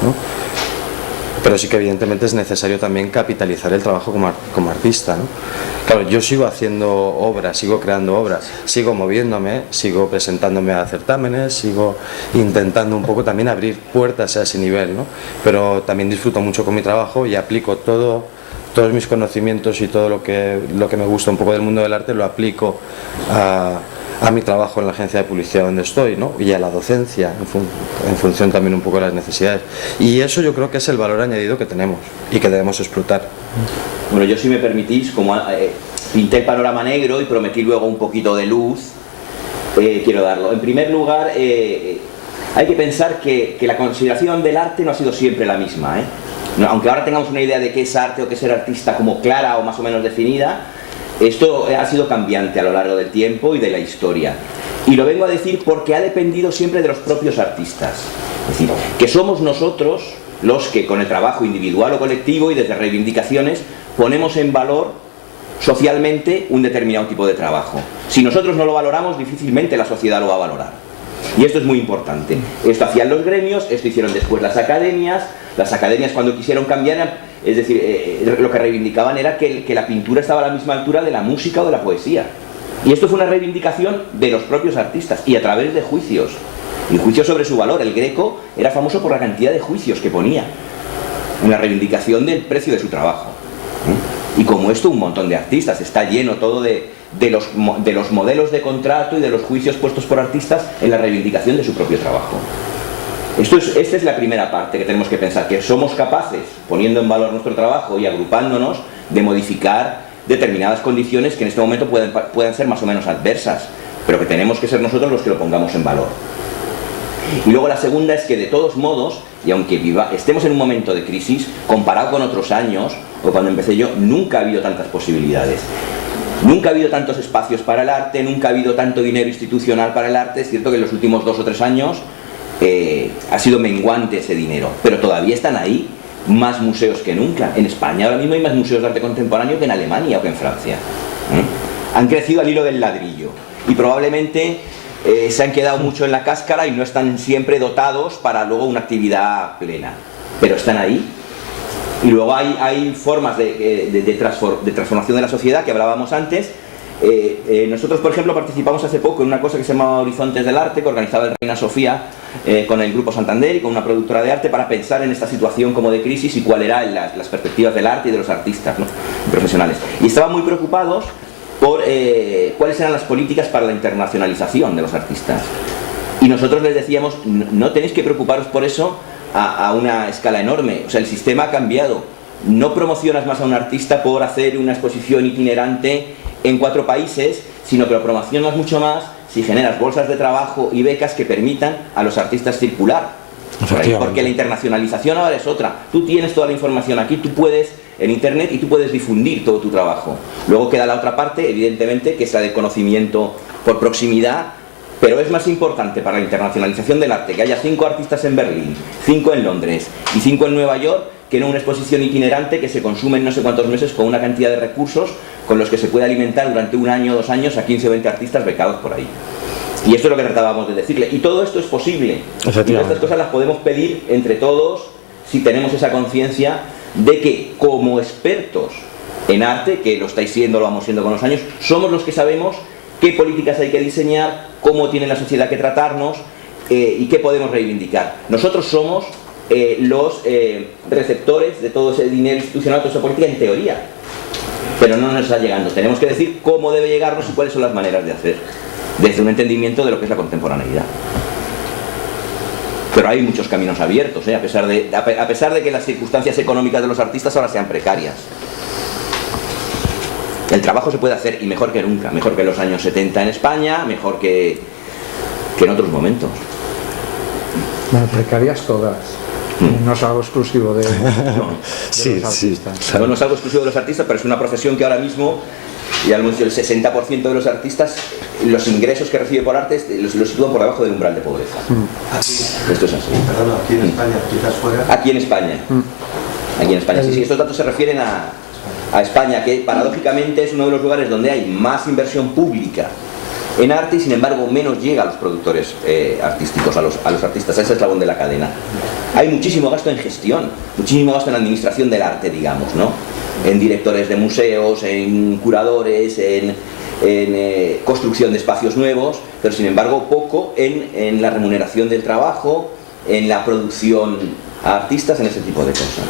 ¿no? Pero sí que evidentemente es necesario también capitalizar el trabajo como artista, ¿no? Claro, yo sigo haciendo obras, sigo creando obras, sigo moviéndome, sigo presentándome a certámenes, sigo intentando un poco también abrir puertas a ese nivel, ¿no? Pero también disfruto mucho con mi trabajo y aplico todos mis conocimientos y todo lo que me gusta un poco del mundo del arte lo aplico a mi trabajo en la agencia de publicidad donde estoy, ¿no? Y a la docencia, en función también un poco de las necesidades. Y eso yo creo que es el valor añadido que tenemos y que debemos explotar. Bueno, yo, si me permitís, como pinté el panorama negro y prometí luego un poquito de luz, quiero darlo. En primer lugar, hay que pensar que la consideración del arte no ha sido siempre la misma, ¿eh? No, aunque ahora tengamos una idea de qué es arte o qué es ser artista como clara o más o menos definida, esto ha sido cambiante a lo largo del tiempo y de la historia. Y lo vengo a decir porque ha dependido siempre de los propios artistas. Es decir, que somos nosotros los que, con el trabajo individual o colectivo y desde reivindicaciones, ponemos en valor socialmente un determinado tipo de trabajo. Si nosotros no lo valoramos, difícilmente la sociedad lo va a valorar. Y esto es muy importante. Esto hacían los gremios, esto hicieron después las academias. Las academias, cuando quisieron cambiar, es decir, lo que reivindicaban era que la pintura estaba a la misma altura de la música o de la poesía. Y esto fue una reivindicación de los propios artistas y a través de juicios. Y juicios sobre su valor. El Greco era famoso por la cantidad de juicios que ponía en la reivindicación del precio de su trabajo. Y como esto, un montón de artistas. Está lleno todo de los modelos de contrato y de los juicios puestos por artistas en la reivindicación de su propio trabajo. Esta es la primera parte que tenemos que pensar, que somos capaces, poniendo en valor nuestro trabajo y agrupándonos, de modificar determinadas condiciones que en este momento pueden ser más o menos adversas, pero que tenemos que ser nosotros los que lo pongamos en valor. Y luego la segunda es que, de todos modos, y aunque estemos en un momento de crisis, comparado con otros años, o cuando empecé yo, nunca ha habido tantas posibilidades. Nunca ha habido tantos espacios para el arte, nunca ha habido tanto dinero institucional para el arte. Es cierto que en los últimos 2 o 3 años ha sido menguante ese dinero, pero todavía están ahí más museos que nunca. En España ahora mismo hay más museos de arte contemporáneo que en Alemania o que en Francia. Han crecido al hilo del ladrillo y probablemente se han quedado mucho en la cáscara y no están siempre dotados para luego una actividad plena, pero están ahí. Y luego hay formas de transformación de la sociedad que hablábamos antes. Nosotros, por ejemplo, participamos hace poco en una cosa que se llama Horizontes del Arte, que organizaba el Reina Sofía con el Grupo Santander y con una productora de arte, para pensar en esta situación como de crisis y cuáles eran las perspectivas del arte y de los artistas, ¿no?, profesionales. Y estaban muy preocupados por cuáles eran las políticas para la internacionalización de los artistas. Y nosotros les decíamos, no tenéis que preocuparos por eso a una escala enorme. O sea, el sistema ha cambiado. No promocionas más a un artista por hacer una exposición itinerante en 4 países, sino que lo promocionas mucho más si generas bolsas de trabajo y becas que permitan a los artistas circular. Porque la internacionalización ahora es otra. Tú tienes toda la información aquí, tú puedes en internet y tú puedes difundir todo tu trabajo. Luego queda la otra parte, evidentemente, que es la del conocimiento por proximidad, pero es más importante para la internacionalización del arte que haya 5 artistas en Berlín, 5 en Londres y 5 en Nueva York, que no una exposición itinerante que se consume en no sé cuántos meses con una cantidad de recursos con los que se puede alimentar durante 1 año o 2 años a 15 o 20 artistas becados por ahí. Y esto es lo que tratábamos de decirle. Y todo esto es posible. Y estas cosas las podemos pedir entre todos si tenemos esa conciencia de que como expertos en arte, que lo estáis siendo, lo vamos siendo con los años, somos los que sabemos qué políticas hay que diseñar, cómo tiene la sociedad que tratarnos y qué podemos reivindicar. Nosotros somos los receptores de todo ese dinero institucional, toda esa política en teoría, pero no nos está llegando. Tenemos que decir cómo debe llegarnos y cuáles son las maneras de hacer, desde un entendimiento de lo que es la contemporaneidad. Pero hay muchos caminos abiertos, a pesar de que las circunstancias económicas de los artistas ahora sean precarias. El trabajo se puede hacer, y mejor que nunca, mejor que en los años 70 en España, mejor que en otros momentos. Bueno, precarias todas. No es algo exclusivo de los artistas. No es algo exclusivo de los artistas, pero es una profesión que ahora mismo, ya lo hemos dicho, el 60% de los artistas, los ingresos que recibe por arte los sitúan por debajo del umbral de pobreza. Esto es así. Perdón, aquí en España, quizás fuera. Aquí en España. Aquí en España. Sí, estos datos se refieren a España, que paradójicamente es uno de los lugares donde hay más inversión pública en arte y sin embargo menos llega a los productores artísticos, a los artistas, a ese eslabón de la cadena. Hay muchísimo gasto en gestión, muchísimo gasto en administración del arte, digamos, ¿no? En directores de museos, en curadores, en construcción de espacios nuevos, pero sin embargo poco en la remuneración del trabajo, en la producción a artistas, en ese tipo de cosas.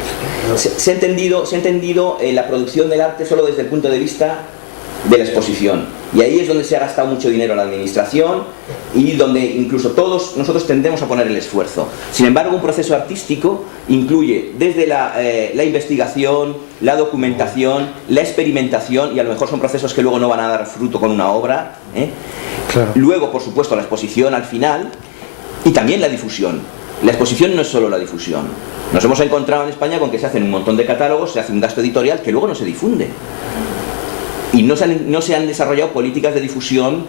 Se ha entendido la producción del arte solo desde el punto de vista de la exposición, y ahí es donde se ha gastado mucho dinero en la administración y donde incluso todos nosotros tendemos a poner el esfuerzo. Sin embargo, un proceso artístico incluye desde la investigación, la documentación, la experimentación, y a lo mejor son procesos que luego no van a dar fruto con una obra, Claro. Luego, por supuesto, la exposición al final y también la difusión. La exposición no es solo la difusión. Nos hemos encontrado en España con que se hacen un montón de catálogos, se hace un gasto editorial que luego no se difunde. Y no se han desarrollado políticas de difusión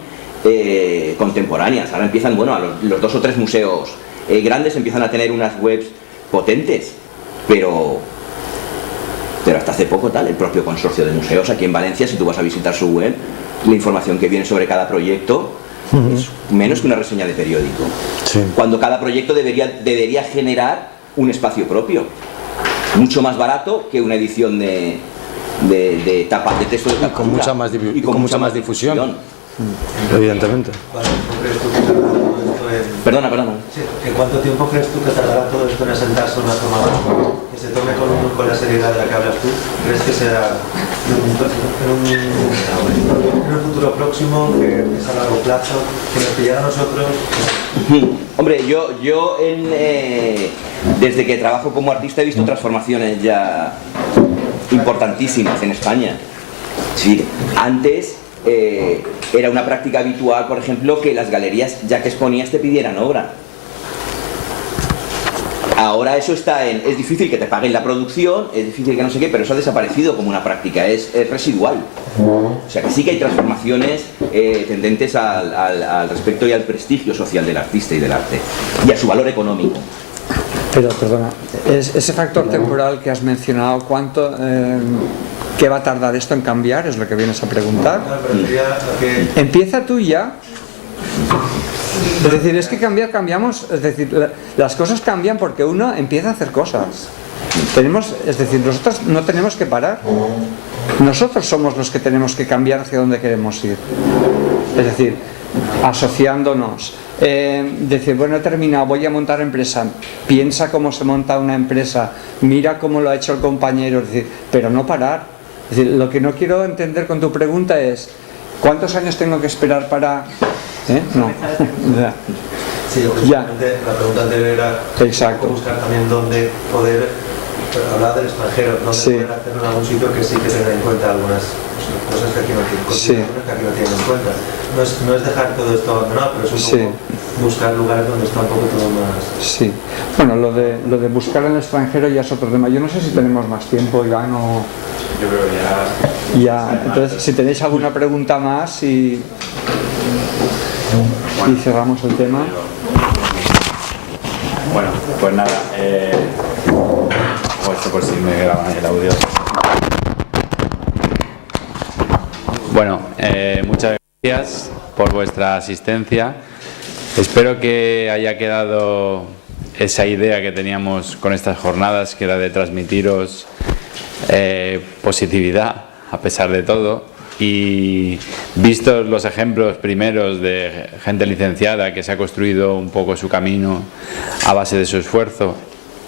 contemporáneas. Ahora empiezan, a los 2 o 3 museos grandes empiezan a tener unas webs potentes, pero hasta hace poco el propio consorcio de museos aquí en Valencia, si tú vas a visitar su web, la información que viene sobre cada proyecto es menos que una reseña de periódico. Sí. Cuando cada proyecto debería generar un espacio propio, mucho más barato que una edición de tapa de texto de captura, con mucha más difusión. Evidentemente. Perdona. Sí, ¿cuánto tiempo crees tú que tardará todo esto en asentarse una forma que se tome con la seriedad de la que hablas tú? ¿Crees que será en un futuro próximo, que es a largo plazo, que nos pillará a nosotros? Hombre, yo desde que trabajo como artista he visto transformaciones ya importantísimas en España. Sí, antes era una práctica habitual, por ejemplo, que las galerías, ya que exponías, te pidieran obra. Ahora eso es difícil que te paguen la producción, es difícil que no sé qué, pero eso ha desaparecido como una práctica, es residual. O sea que sí que hay transformaciones tendentes al respecto y al prestigio social del artista y del arte, y a su valor económico. Pero, perdona, ese factor temporal que has mencionado, ¿qué va a tardar esto en cambiar? Es lo que vienes a preguntar. Empieza tú ya. Es decir, es que cambiamos, es decir, las cosas cambian porque uno empieza a hacer cosas. Es decir, nosotros no tenemos que parar. Nosotros somos los que tenemos que cambiar hacia donde queremos ir. Es decir, asociándonos. Decir, bueno, he terminado, voy a montar empresa. Piensa cómo se monta una empresa, mira cómo lo ha hecho el compañero, es decir, pero no parar. Es decir, lo que no quiero entender con tu pregunta es ¿cuántos años tengo que esperar para...? No. Sí, la pregunta anterior era buscar también dónde poder hablar del extranjero, dónde poder hacerlo en algún sitio que sí que tenga en cuenta algunas cosas que aquí no tienen, que aquí no tienen en cuenta. No es dejar todo esto abandonado, pero es un poco buscar lugares donde está un poco todo más... Sí, bueno, lo de buscar en el extranjero ya es otro tema. Yo no sé si tenemos más tiempo, Iván, o... Yo creo que ya. Entonces, si tenéis alguna pregunta más y cerramos el tema. Bueno, pues nada, o esto por si me graban el audio. Bueno, muchas gracias por vuestra asistencia. Espero que haya quedado esa idea que teníamos con estas jornadas, que era de transmitiros positividad a pesar de todo, y vistos los ejemplos primeros de gente licenciada que se ha construido un poco su camino a base de su esfuerzo,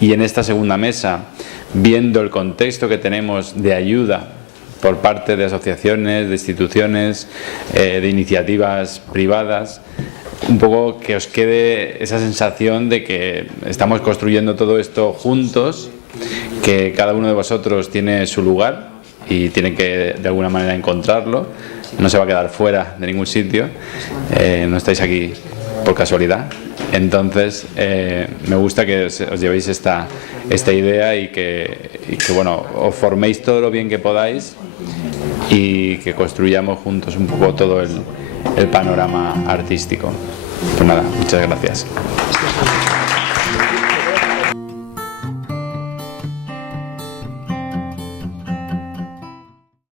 y en esta segunda mesa viendo el contexto que tenemos de ayuda por parte de asociaciones, de instituciones, de iniciativas privadas, un poco que os quede esa sensación de que estamos construyendo todo esto juntos, que cada uno de vosotros tiene su lugar y tiene que de alguna manera encontrarlo, no se va a quedar fuera de ningún sitio, no estáis aquí por casualidad. Entonces me gusta que os llevéis esta idea y que bueno, os forméis todo lo bien que podáis y que construyamos juntos un poco todo el panorama artístico. Pues nada, muchas gracias.